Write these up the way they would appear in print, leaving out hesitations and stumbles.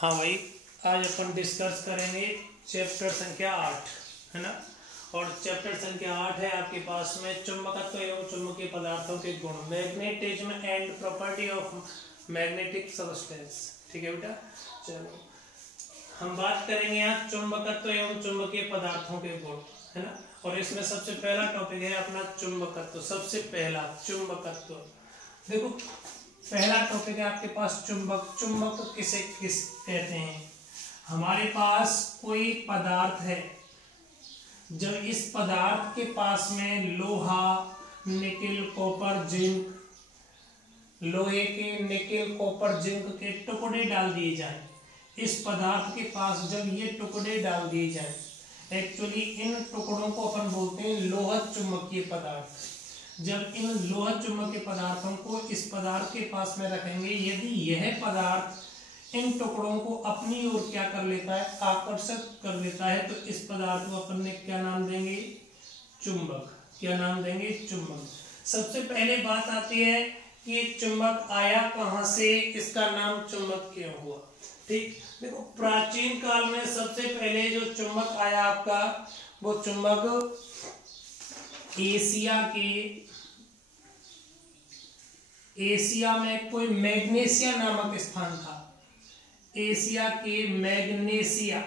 हाँ भाई, आज अपन डिस्कस करेंगे चैप्टर संख्या 8, है ना। और चैप्टर संख्या 8 है आपके पास में चुंबकत्व एवं चुंबकीय पदार्थों के गुण, magnetism and property of magnetic substance. ठीक है बेटा, चलो हम बात करेंगे आज चुंबकत्व एवं चुंबकीय पदार्थों के गुण, है ना। और इसमें सबसे पहला टॉपिक है अपना चुंबकत्व। सबसे पहला चुंबकत्व, देखो पहला टॉपिक है आपके पास चुंबक। चुंबक किसे किस कहते हैं? हमारे पास कोई पदार्थ है, जब इस पदार्थ के पास में लोहा, निकेल, कॉपर, जिंक, लोहे के, निकेल, कॉपर, जिंक के टुकड़े डाल दिए जाएं, इस पदार्थ के पास जब ये टुकड़े डाल दिए जाएं, एक्चुअली इन टुकड़ों को अपन बोलते हैं लोह चुंबकीय पदार्थ। जब इन लोह चुंबकीय पदार्थों को इस पदार्थ के पास में रखेंगे, यदि यह पदार्थ इन टुकड़ों को अपनी ओर क्या कर लेता है, आकर्षित कर लेता है, तो इस पदार्थ को अपन ने क्या नाम देंगे? चुंबक। क्या नाम देंगे? चुंबक। सबसे पहले बात आती है कि चुंबक आया कहां से, इसका नाम चुंबक क्यों हुआ। ठीक, देखो प्राचीन काल में सबसे पहले जो चुंबक आया आपका, वो चुंबक एशिया में कोई मैग्नेशिया नामक स्थान था। एशिया के मैग्नेशिया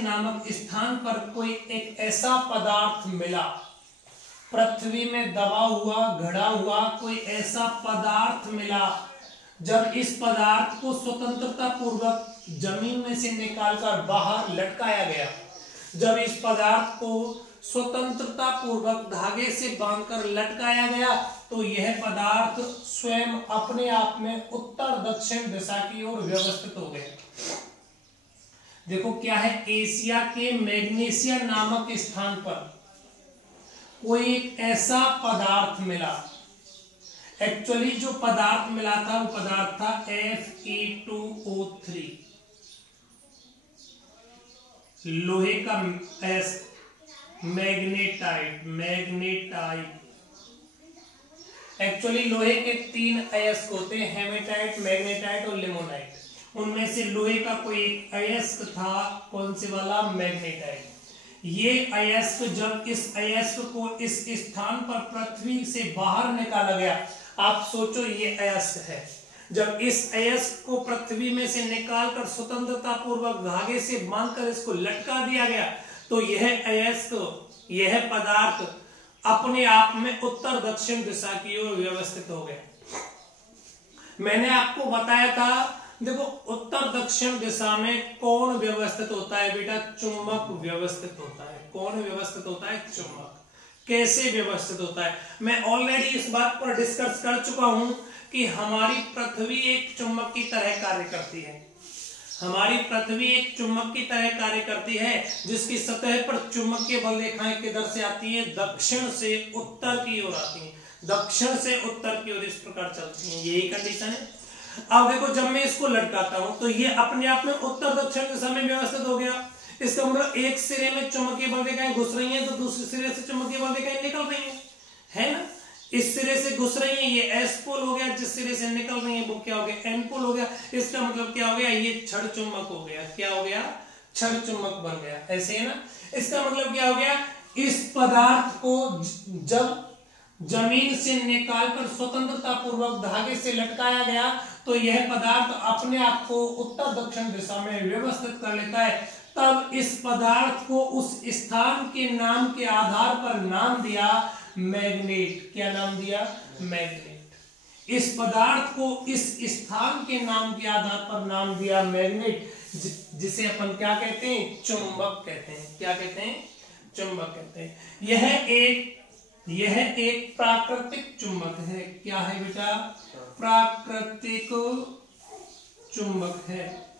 नामक स्थान पर कोई एक ऐसा पदार्थ मिला, पृथ्वी में दबा हुआ, घड़ा हुआ कोई ऐसा पदार्थ मिला। जब इस पदार्थ को स्वतंत्रता पूर्वक जमीन में से निकालकर बाहर लटकाया गया, जब इस पदार्थ को स्वतंत्रता पूर्वक धागे से बांधकर लटकाया गया, तो यह पदार्थ स्वयं अपने आप में उत्तर दक्षिण दिशा की ओर व्यवस्थित हो गया। देखो क्या है, एशिया के मैग्नेशिया नामक स्थान पर कोई एक ऐसा पदार्थ मिला। एक्चुअली जो पदार्थ मिला था वो पदार्थ था Fe2O3, लोहे का मैग्नेटाइट। एक्चुअली लोहे के 3 अयस्क होते हैं, हेमेटाइट, मैग्नेटाइट और लिमोनाइट। उनमें से लोहे का कोई एक अयस्क था, कौन से वाला? मैग्नेटाइट। ये अयस्क, जब इस अयस्क को इस स्थान पर पृथ्वी से बाहर निकाला गया, आप सोचो ये अयस्क है, जब इस अयस्क को पृथ्वी में से निकालकर स्वतंत्रता पूर्वक धागे से बांधकर इसको लटका दिया गया, तो यह अयस्क, यह पदार्थ अपने आप में उत्तर दक्षिण दिशा की ओर व्यवस्थित हो गया। मैंने आपको बताया था, देखो उत्तर दक्षिण दिशा में कौन व्यवस्थित होता है बेटा? चुंबक व्यवस्थित होता है। कौन व्यवस्थित होता है? चुंबक। कैसे व्यवस्थित होता है? मैं ऑलरेडी इस बात पर डिस्कस कर चुका हूं कि हमारी पृथ्वी एक चुंबक की तरह कार्य करती है। हमारी पृथ्वी एक चुंबक की तरह कार्य करती है, जिसकी सतह पर चुंबकीय बल रेखाएं किधर से आती हैं? दक्षिण से उत्तर की ओर आती हैं। दक्षिण से उत्तर की ओर इस प्रकार चलती हैं। यही कंडीशन है। अब देखो, जब मैं इसको लटकाता हूं तो ये अपने आप में उत्तर दक्षिण दिशा में व्यवस्थित हो गया। इसका मतलब एक सिरे में चुंबकीय बल रेखाएं घुस रही हैं, तो दूसरे सिरे से चुंबकीय बल रेखाएं निकल रही हैं, है ना। इस सिरे से घुस रही है, ये एस पोल हो गया, जिस सिरे से निकल रही है वो क्या हो गया? एन पोल हो गया। इसका मतलब क्या हो गया? ये क्षण चुंबक हो गया। क्या हो गया? क्षण चुंबक बन गया। ऐसे है ना। इसका मतलब क्या हो गया? इस पदार्थ को जब जमीन से निकालकर स्वतंत्रता पूर्वक धागे से लटकाया गया, तो यह पदार्थ अपने आप को उत्तर दक्षिण दिशा में व्यवस्थित कर लेता है। तब इस पदार्थ को उस स्थान के नाम के आधार पर नाम दिया मैग्नेट। क्या नाम दिया? मैग्नेट। इस पदार्थ को इस स्थान के नाम के आधार पर नाम दिया मैग्नेट, जिसे अपन क्या कहते हैं? चुंबक कहते हैं। क्या कहते हैं? चुंबक कहते हैं। यह एक प्राकृतिक चुंबक है। क्या है बेटा? प्राकृतिक चुंबक है।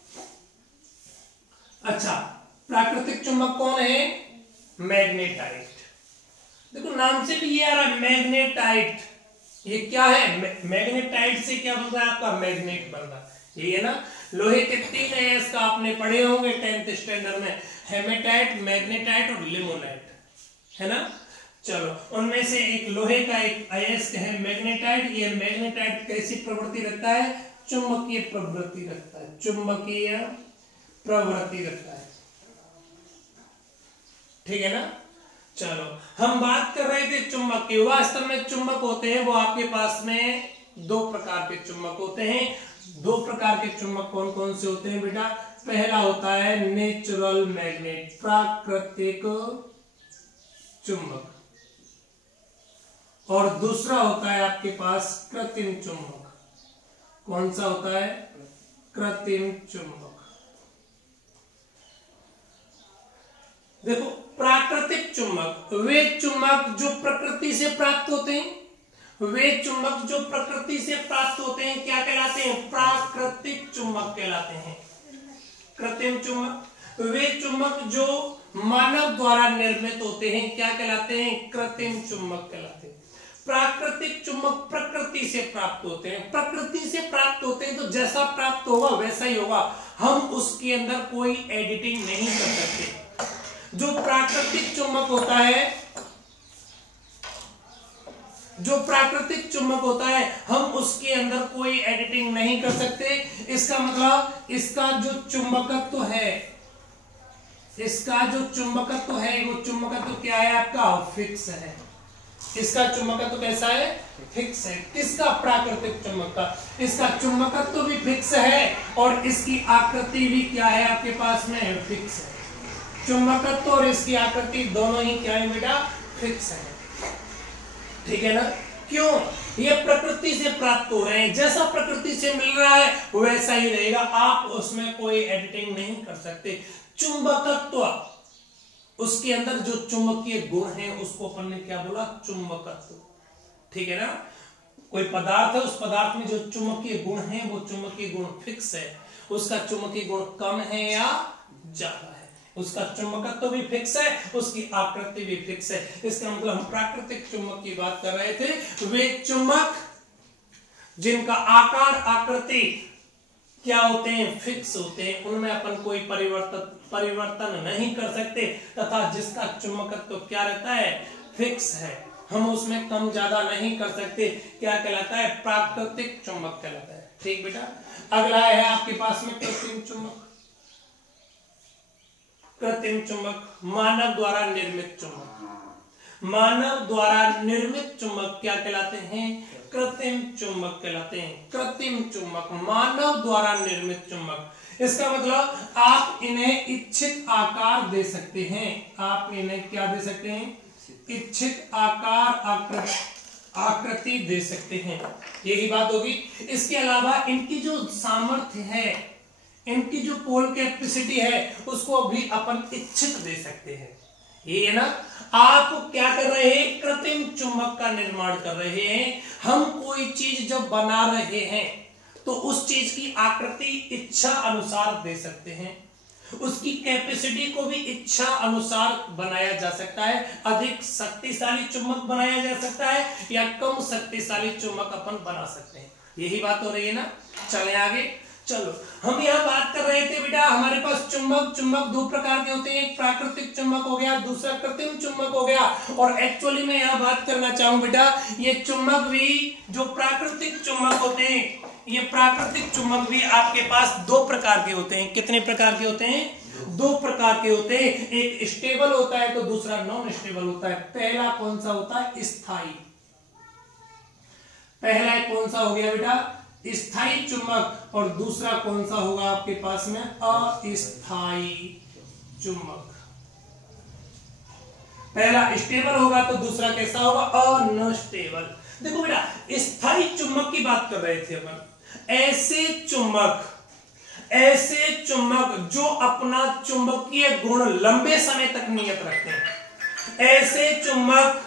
अच्छा, प्राकृतिक चुंबक कौन है? मैग्नेटाइट। देखो नाम से भी ये आ रहा है मैग्नेटाइट। ये क्या है? मैग्नेटाइट से क्या बन रहा है आपका? मैग्नेट बन रहा है। ये है ना। लोहे के 3 अयस्क आपने पढ़े होंगे 10th स्टैंडर्ड में, हेमेटाइट, मैग्नेटाइट और लिमोनाइट, है ना। चलो, उनमें से एक लोहे का एक अयस्क है मैग्नेटाइट। ये मैग्नेटाइट कैसी प्रवृत्ति रखता है? चुंबकीय प्रवृत्ति रखता है, चुंबकीय प्रवृत्ति रखता है, ठीक है ना। चलो, हम बात कर रहे थे चुंबक की। वास्तव में चुंबक होते हैं वो आपके पास में दो प्रकार के चुंबक होते हैं। दो प्रकार के चुंबक कौन कौन से होते हैं बेटा? पहला होता है नेचुरल मैग्नेट, प्राकृतिक चुंबक, और दूसरा होता है आपके पास कृत्रिम चुंबक। कौन सा होता है? कृत्रिम चुंबक। देखो, प्राकृतिक चुंबक वे चुंबक जो प्रकृति से प्राप्त होते हैं, वे चुंबक जो प्रकृति से प्राप्त होते हैं क्या कहलाते हैं? प्राकृतिक चुंबक कहलाते हैं। कृत्रिम चुंबक वे चुंबक जो मानव द्वारा निर्मित होते हैं क्या कहलाते हैं? कृत्रिम चुंबक कहलाते हैं। प्राकृतिक चुंबक प्रकृति से प्राप्त होते हैं। प्रकृति से प्राप्त होते हैं तो जैसा प्राप्त होगा वैसा ही होगा, हम उसके अंदर कोई एडिटिंग नहीं कर सकते। जो प्राकृतिक चुंबक होता है, जो प्राकृतिक चुंबक होता है, हम उसके अंदर कोई एडिटिंग नहीं कर सकते। इसका मतलब इसका जो चुंबकत्व है, इसका जो चुंबकत्व है, वो चुंबकत्व क्या है आपका? फिक्स है। इसका चुंबकत्व कैसा है? फिक्स है। किसका? प्राकृतिक चुंबक का। इसका चुंबकत्व भी फिक्स है और इसकी आकृति भी क्या है आपके पास में? फिक्स है। चुंबकत्व और इसकी आकृति दोनों ही क्या है बेटा? फिक्स है, ठीक है ना। क्यों? ये प्रकृति से प्राप्त हो रहे हैं, जैसा प्रकृति से मिल रहा है वैसा ही रहेगा, आप उसमें कोई एडिटिंग नहीं कर सकते। चुंबकत्व, उसके अंदर जो चुंबकीय गुण है उसको अपन ने क्या बोला? चुंबकत्व, ठीक है ना। कोई पदार्थ है, उस पदार्थ में जो चुंबकीय गुण है वो चुंबकीय गुण फिक्स है, उसका चुंबकीय गुण कम है या ज्यादा है, उसका चुंबकत्व भी फिक्स है, उसकी आकृति भी फिक्स है। इसका मतलब हम प्राकृतिक चुंबक की बात कर रहे थे। वे चुंबक जिनका आकार आकृति क्या होते हैं? फिक्स होते हैं, उनमें अपन कोई परिवर्तन नहीं कर सकते, तथा जिसका चुंबकत्व क्या रहता है? फिक्स है, हम उसमें कम ज्यादा नहीं कर सकते। क्या कहलाता है? प्राकृतिक चुंबक कहलाता है, ठीक बेटा। अगला है आपके पास में कृत्रिम चुंबक। कृत्रिम चुंबक मानव द्वारा निर्मित चुंबक। मानव द्वारा निर्मित चुंबक क्या कहलाते हैं? कृत्रिम चुंबक कहलाते हैं। कृत्रिम चुंबक, मानव द्वारा निर्मित चुंबक। इसका मतलब आप इन्हें इच्छित आकार दे सकते हैं। आप इन्हें क्या दे सकते हैं? इच्छित आकार आकृति दे सकते हैं, यही बात होगी। इसके अलावा इनकी जो सामर्थ्य है, इनकी जो पोल कैपेसिटी है, उसको भी अपन इच्छित दे सकते हैं। ये है ना, आप क्या कर रहे हैं? कृत्रिम चुंबक का निर्माण कर रहे हैं। हम कोई चीज जब बना रहे हैं तो उस चीज की आकृति इच्छा अनुसार दे सकते हैं, उसकी कैपेसिटी को भी इच्छा अनुसार बनाया जा सकता है। अधिक शक्तिशाली चुंबक बनाया जा सकता है या कम शक्तिशाली चुंबक अपन बना सकते हैं, यही बात हो रही है ना। चलें आगे। चलो, हम यहाँ बात कर रहे थे बेटा, हमारे पास चुंबक दो प्रकार के होते हैं। एक प्राकृतिक चुंबक हो गया, दूसरा कृत्रिम चुंबक हो गया। और एक्चुअली मैं यहाँ बात करना चाहूँ बेटा, ये चुंबक भी जो प्राकृतिक चुंबक होते हैं, ये प्राकृतिक चुंबक भी आपके पास दो प्रकार के होते हैं। कितने प्रकार के होते हैं? दो प्रकार के होते हैं। एक स्टेबल होता है तो दूसरा नॉन स्टेबल होता है। पहला कौन सा होता है? स्थायी। पहला कौन सा हो गया बेटा? स्थायी चुंबक। और दूसरा कौन सा होगा आपके पास में? अस्थायी चुंबक। पहला स्टेबल होगा तो दूसरा कैसा होगा? अनस्टेबल। देखो बेटा, स्थायी चुंबक की बात कर रहे थे अपन। ऐसे चुंबक जो अपना चुंबकीय गुण लंबे समय तक नियत रखते हैं। ऐसे चुंबक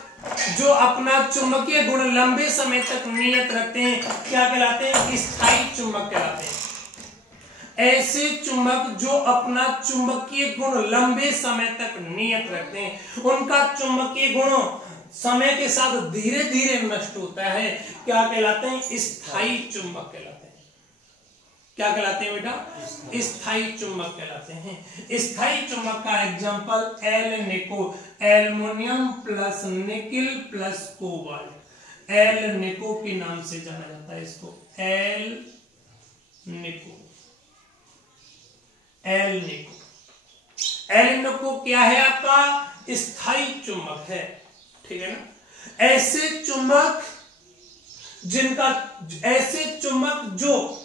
जो अपना चुंबकीय गुण लंबे समय तक नियत रखते हैं क्या कहलाते हैं? स्थायी चुंबक कहलाते हैं। ऐसे चुंबक जो अपना चुंबकीय गुण लंबे समय तक नियत रखते हैं, उनका चुंबकीय गुण समय के साथ धीरे धीरे नष्ट होता है, क्या कहलाते हैं? स्थायी चुंबक कहलाते हैं। क्या कहलाते हैं बेटा? स्थायी चुंबक कहलाते हैं। स्थायी चुंबक का example alnico, aluminium plus nickel plus cobalt, alnico के नाम से जाना जाता है इसको, एल निको। एल निको, एल निको क्या है आपका? स्थायी चुंबक है, ठीक है ना। ऐसे चुंबक जिनका, ऐसे चुंबक जो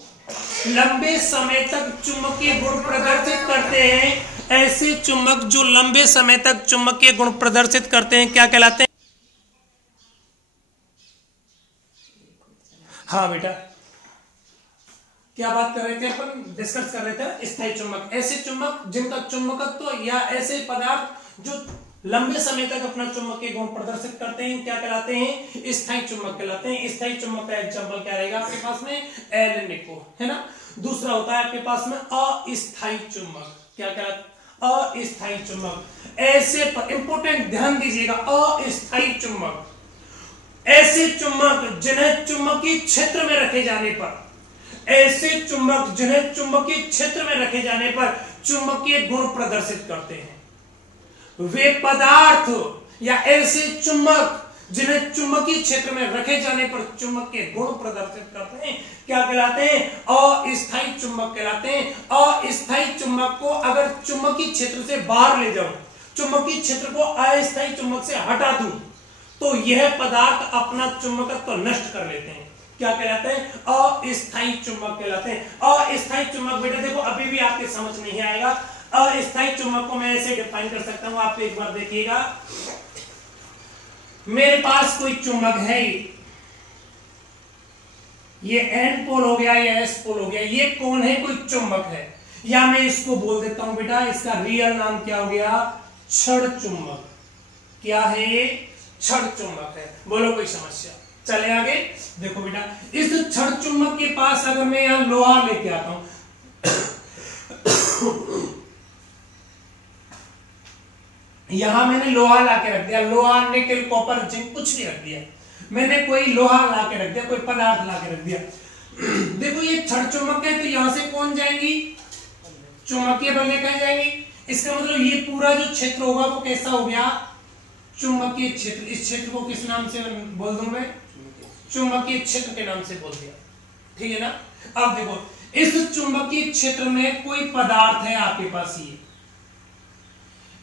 लंबे समय तक चुंबकीय गुण प्रदर्शित करते हैं, ऐसे चुंबक जो लंबे समय तक चुंबकीय गुण प्रदर्शित करते हैं क्या कहलाते हैं? हाँ बेटा, क्या बात कर रहे थे अपन? डिस्कस कर रहे थे स्थायी चुंबक। ऐसे चुंबक जिनका चुंबकत्व या ऐसे पदार्थ जो लंबे समय तक अपना चुंबकीय गुण प्रदर्शित करते हैं क्या कहलाते हैं? स्थायी चुंबक कहलाते हैं। स्थायी चुंबक का एग्जांपल क्या रहेगा आपके पास में? एल निको, है ना। दूसरा होता है आपके पास में अस्थायी चुंबक। क्या कहलाता है? अस्थायी चुंबक। ऐसे इंपोर्टेंट ध्यान दीजिएगा, अस्थायी चुंबक ऐसे चुंबक जिन्हें चुंबकीय क्षेत्र में रखे जाने पर, ऐसे चुंबक जिन्हें चुंबकीय क्षेत्र में रखे जाने पर चुंबकीय गुण प्रदर्शित करते हैं। वे पदार्थ या ऐसे चुंबक जिन्हें चुंबकीय क्षेत्र में रखे जाने पर चुंबकीय गुण प्रदर्शित करते हैं क्या कहलाते हैं? अस्थायी चुंबक कहलाते हैं। अस्थायी चुंबक को अगर चुंबकीय क्षेत्र से बाहर ले जाऊं, चुंबकीय क्षेत्र को अस्थायी चुंबक से हटा दूं, तो यह पदार्थ अपना चुंबकत्व नष्ट कर लेते हैं। क्या कहलाते हैं? अस्थायी चुंबक कहलाते हैं। अस्थायी चुंबक बेटा देखो अभी भी आपके समझ नहीं आएगा। अस्थायी चुंबक को मैं ऐसे डिफाइन कर सकता हूं, आप एक बार देखिएगा। मेरे पास कोई चुंबक है, ये एन पोल हो गया, ये एस पोल हो गया, ये कौन है? कोई चुंबक है, या मैं इसको बोल देता हूं बेटा, इसका रियल नाम क्या हो गया? छड़ चुंबक। क्या है ये? छड़ चुंबक है। बोलो कोई समस्या? चले आगे। देखो बेटा, इस छड़ चुंबक के पास अगर मैं यहां लोहा लेके आता हूं यहां मैंने लोहा लाके रख दिया, लोहा निकल कॉपर जिंक कुछ भी रख दिया, मैंने कोई लोहा लाके रख दिया, कोई पदार्थ लाके रख दिया। देखो ये छड़ चुंबक है, तो यहां से कौन जाएंगी? चुंबकीय बल कहीं जाएंगी। इसका मतलब ये पूरा जो क्षेत्र होगा वो कैसा हो गया? चुंबकीय क्षेत्र। इस क्षेत्र को किस नाम से बोल दूं मैं? चुंबकीय क्षेत्र के नाम से बोल दिया, ठीक है ना। अब देखो इस चुंबकीय क्षेत्र में कोई पदार्थ है आपके पास, ये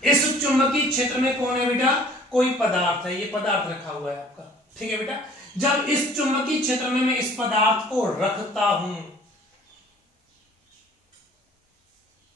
इस चुंबकीय क्षेत्र में कौन है बेटा? कोई पदार्थ है, ये पदार्थ रखा हुआ है आपका, ठीक है बेटा। जब इस चुंबकीय क्षेत्र में मैं इस पदार्थ को रखता हूं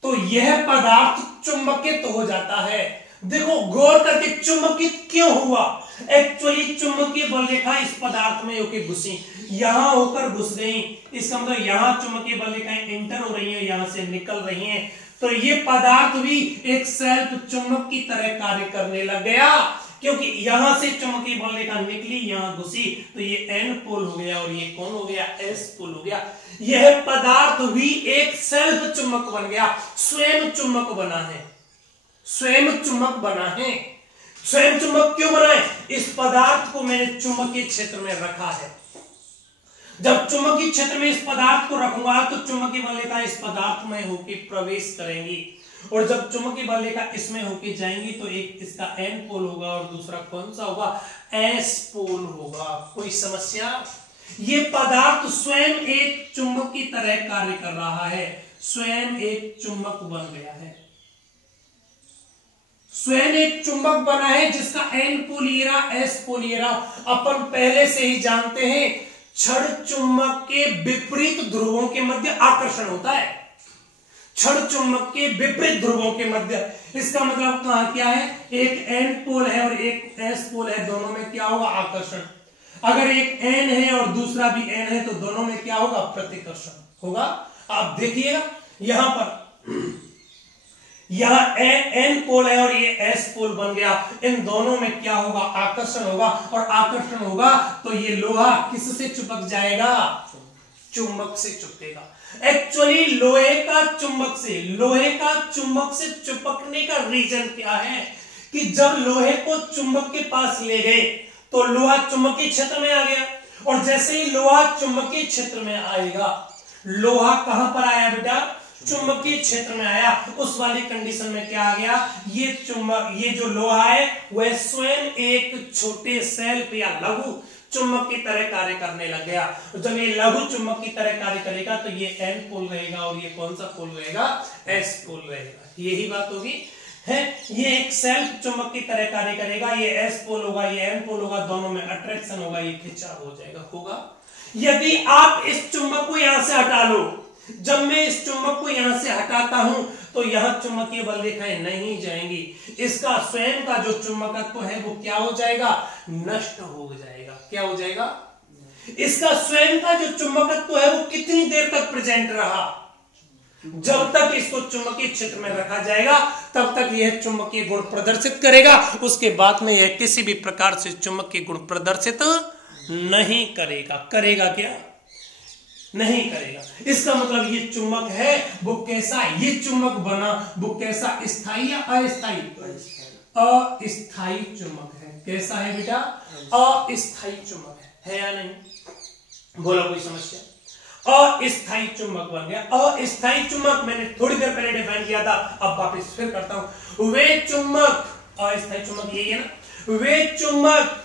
तो यह पदार्थ चुंबकित हो जाता है। देखो गौर करके, चुंबकित क्यों हुआ? एक्चुअली चुंबकीय बल रेखा इस पदार्थ में होकर घुसी, यहां होकर घुस गई। इसका मतलब यहां चुंबकीय बल रेखाएं एंटर हो रही हैं, यहां से निकल रही हैं, तो ये पदार्थ भी एक सेल्फ चुंबक की तरह कार्य करने लग गया, क्योंकि यहां से चुंबकीय बल रेखा निकली, यहां घुसी, तो ये एन पोल हो गया और ये कौन हो गया? एस पोल हो गया। यह पदार्थ भी एक सेल्फ चुंबक बन गया, स्वयं चुंबक बना है, स्वयं चुंबक बना है। स्वयं चुंबक क्यों बना है? इस पदार्थ को मैंने चुंबकीय क्षेत्र में रखा है। जब चुंबकीय क्षेत्र में इस पदार्थ को रखूंगा तो चुंबकीय बल रेखा इस पदार्थ में होकर प्रवेश करेंगी, और जब चुंबकीय बल रेखा इसमें होकर जाएंगी तो एक इसका एन पोल होगा और दूसरा कौन सा होगा? एस पोल होगा। कोई समस्या? ये पदार्थ स्वयं एक चुंबक की तरह कार्य कर रहा है, स्वयं एक चुंबक बन गया है, स्वयं एक चुंबक बना है जिसका एन पोल ये रहा, एस पोल ये रहा। अपन पहले से ही जानते हैं छड़ चुंबक के विपरीत ध्रुवों के मध्य आकर्षण होता है, छड़ चुंबक के विपरीत ध्रुवों के मध्य। इसका मतलब कहां क्या है? एक एन पोल है और एक एस पोल है, दोनों में क्या होगा? आकर्षण। अगर एक एन है और दूसरा भी एन है तो दोनों में क्या होगा? प्रतिकर्षण होगा। आप देखिएगा यहां पर, यहां एन पोल है और ये एस पोल बन गया, इन दोनों में क्या होगा? आकर्षण होगा, और आकर्षण होगा तो ये लोहा किससे चिपक जाएगा? चुंबक से चिपकेगा। एक्चुअली लोहे का चुंबक से चिपकने का रीजन क्या है? कि जब लोहे को चुंबक के पास ले गए तो लोहा चुंबकीय क्षेत्र में आ गया, और जैसे ही लोहा चुंबकीय क्षेत्र में आएगा लोहा कहां पर आया बेटा, चुंबकीय क्षेत्र में आया। उस वाली कंडीशन में क्या आ गया, ये जो लोहा है वह स्वयं एक छोटे सेल्फ या लघु चुंबक की तरह कार्य करने लग गया। जब ये लघु चुंबक की तरह कार्य करेगा तो ये N पोल रहेगा और ये कौन सा पोल रहेगा, S पोल रहेगा। यही बात होगी है, ये एक सेल्फ चुंबक की तरह कार्य करेगा, ये S पोल होगा, ये N पोल होगा, दोनों में अट्रैक्शन होगा, ये खिंचाव हो जाएगा। होगा यदि आप इस चुंबक को यहां से हटा लो, जब मैं इस चुंबक को यहां से हटाता हूं तो यहां चुंबकीय बल रेखाएं नहीं जाएंगी, इसका स्वयं का जो चुंबकत्व है वो क्या हो जाएगा, नष्ट हो जाएगा। क्या हो जाएगा, इसका स्वयं का जो चुंबकत्व है वो कितनी देर तक प्रेजेंट रहा, जब तक इसको चुंबकीय क्षेत्र में रखा जाएगा तब तक यह चुंबकीय गुण प्रदर्शित करेगा, उसके बाद में यह किसी भी प्रकार से चुंबकीय गुण प्रदर्शित नहीं करेगा। करेगा क्या, नहीं करेगा। इसका मतलब ये चुंबक है वो कैसा, ये चुंबक बना वो कैसा, स्थायी या अस्थायी, अस्थायी चुंबक है। कैसा है बेटा, अस्थायी चुंबक है या नहीं, बोलो कोई समस्या, अस्थायी चुंबक बन गया। अस्थायी चुंबक मैंने थोड़ी देर पहले डिफाइन किया था, अब वापस फिर करता हूं। वे चुंबक, अस्थायी चुंबक यही है ना, वे चुंबक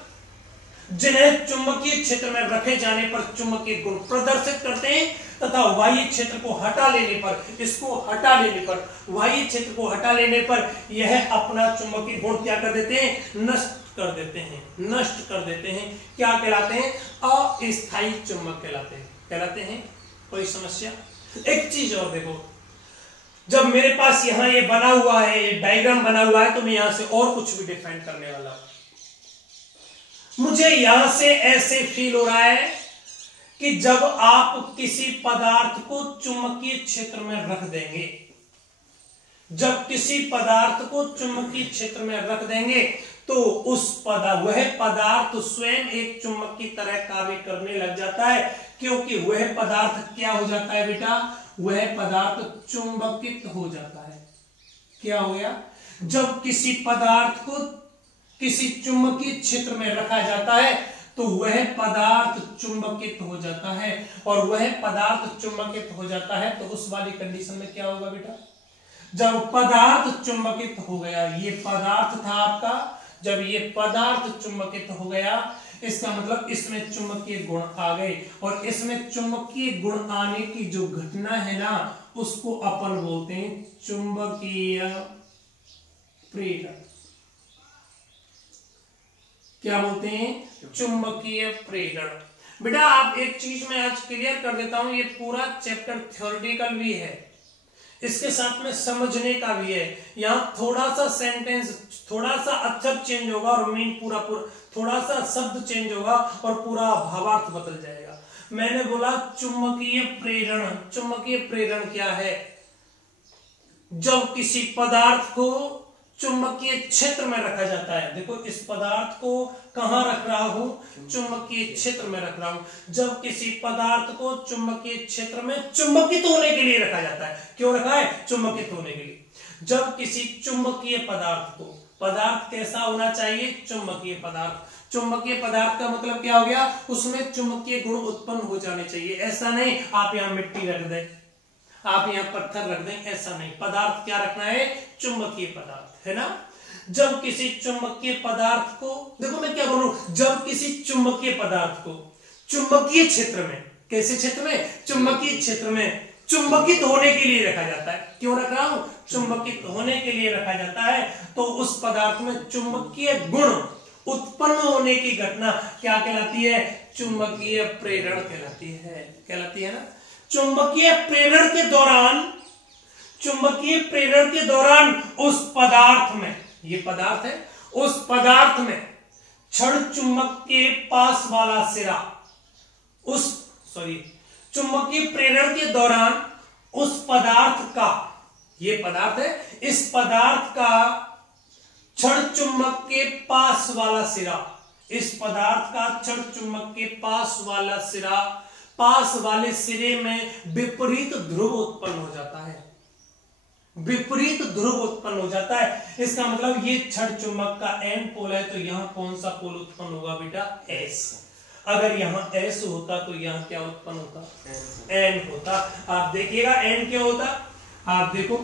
जिन्हें चुंबकीय क्षेत्र में रखे जाने पर चुंबकीय गुण प्रदर्शित करते हैं तथा बाह्य क्षेत्र को हटा लेने पर, इसको हटा लेने पर, बाह्य क्षेत्र को हटा लेने पर यह अपना चुंबकीय गुण क्या कर देते हैं, नष्ट कर देते हैं, नष्ट कर देते हैं। क्या कहलाते हैं, अस्थायी चुंबक कहलाते हैं, कहलाते हैं। कोई समस्या, एक चीज और देखो, जब मेरे पास यहां ये बना हुआ है, ये डायग्राम बना हुआ है, तो मैं यहां से और कुछ भी डिफाइन करने वाला हूं। मुझे यहां से ऐसे फील हो रहा है कि जब आप किसी पदार्थ को चुंबकीय क्षेत्र में रख देंगे, जब किसी पदार्थ को चुंबकीय क्षेत्र में रख देंगे तो वह पदार्थ स्वयं एक चुंबक की तरह कार्य करने लग जाता है, क्योंकि वह पदार्थ क्या हो जाता है बेटा, वह पदार्थ चुंबकित हो जाता है। क्या हो गया, जब किसी पदार्थ को किसी चुंबकीय क्षेत्र में रखा जाता है तो वह पदार्थ चुंबकित हो जाता है, और वह पदार्थ चुंबकित हो जाता है तो उस वाली कंडीशन में क्या होगा बेटा, जब पदार्थ चुंबकित हो गया, ये पदार्थ था आपका, जब ये पदार्थ चुंबकित हो गया इसका मतलब इसमें चुंबकीय गुण आ गए, और इसमें चुंबकीय गुण आने की जो घटना है ना उसको अपन बोलते हैं चुंबकीय प्रेरण। क्या बोलते हैं, चुंबकीय प्रेरण। बेटा आप एक चीज मैं आज क्लियर कर देता हूं, ये पूरा चैप्टर थ्योरेटिकल भी है, इसके साथ में समझने का भी है। यहां थोड़ा सा सेंटेंस, थोड़ा सा अक्षर चेंज होगा और मीन पूरा थोड़ा सा शब्द चेंज होगा और पूरा भावार्थ बदल जाएगा। मैंने बोला चुंबकीय प्रेरण, चुंबकीय प्रेरण क्या है, जब किसी पदार्थ को चुंबकीय क्षेत्र में रखा जाता है। देखो इस पदार्थ को कहां रख रहा हूं, चुंबकीय क्षेत्र में रख रहा हूं। जब किसी पदार्थ को चुंबकीय क्षेत्र में चुंबकित होने के लिए रखा जाता है, क्यों रखा है, चुंबकित होने के लिए। जब किसी चुंबकीय पदार्थ को, पदार्थ कैसा होना चाहिए, चुंबकीय पदार्थ। चुंबकीय पदार्थ का मतलब क्या हो गया, उसमें चुंबकीय गुण उत्पन्न हो जाने चाहिए। ऐसा नहीं आप यहां मिट्टी रख दें, आप यहां पत्थर रख दें, ऐसा नहीं। पदार्थ क्या रखना है, चुंबकीय पदार्थ, है ना। जब किसी चुंबकीय पदार्थ को, देखो मैं क्या बोल रहा हूं, जब किसी चुंबकीय पदार्थ को चुंबकीय क्षेत्र में, कैसे क्षेत्र में, चुंबकीय क्षेत्र में चुंबकित होने के लिए रखा जाता है। क्यों रख रहा हूं, चुंबकित होने के लिए रखा जाता है, तो उस पदार्थ में चुंबकीय गुण उत्पन्न होने की घटना क्या कहलाती है, चुंबकीय प्रेरण कहलाती है, कहलाती है ना। चुंबकीय प्रेरण के दौरान, चुंबकीय प्रेरण के दौरान उस पदार्थ में, ये पदार्थ है, उस पदार्थ में क्षण चुंबक के पास वाला सिरा, चुंबकीय प्रेरण के दौरान उस पदार्थ का, ये पदार्थ है, इस पदार्थ का क्षण चुंबक के पास वाला सिरा, इस पदार्थ का क्षण चुंबक के पास वाला सिरा, पास वाले सिरे में विपरीत ध्रुव उत्पन्न हो जाता है, विपरीत ध्रुव उत्पन्न हो जाता है। इसका मतलब ये क्षण चुंबक का एन पोल है, तो यहां कौन सा पोल उत्पन्न होगा बेटा, एस। अगर यहाँ एस होता तो यहाँ क्या उत्पन्न होता, एन होता। आप देखिएगा एन क्या होता, आप देखो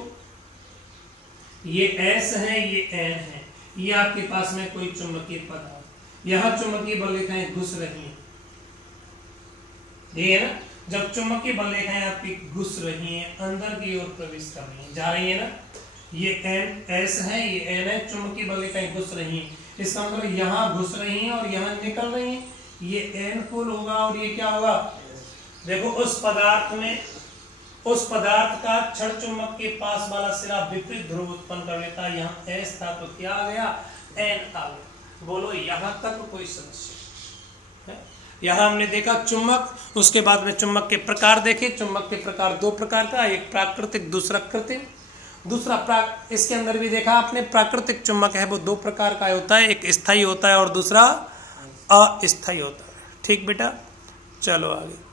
ये एस है ये एन है, ये आपके पास में कोई चुंबकीय पदार्थ, यहाँ चुंबकीय बल रेखाएं घुस रही हैं, ये है ना, जब चुंबकीय बल रेखाएं आपकी घुस रही हैं, अंदर की ओर प्रवेश कर रही हैं, जा रही है ना, ये एन एस है ये एन है, चुंबकीय बल रेखाएं घुस रही हैं, इसका मतलब यहाँ घुस रही हैं और यहाँ निकल रही हैं, ये एन कुल होगा और ये क्या होगा, देखो उस पदार्थ में, उस पदार्थ का क्षण चुंबक के पास वाला सिरा विपरीत ध्रुव उत्पन्न कर लेता है, यहाँ एस था तो क्या आ गया, एन आ गया। बोलो यहाँ तक कोई समस्या है? यहाँ हमने देखा चुंबक, उसके बाद में चुंबक के प्रकार देखे, चुंबक के प्रकार दो प्रकार का, एक प्राकृतिक दूसरा कृत्रिम। दूसरा इसके अंदर भी देखा आपने, प्राकृतिक चुंबक है वो दो प्रकार का होता है, एक स्थायी होता है और दूसरा अस्थायी होता है। ठीक बेटा, चलो आगे।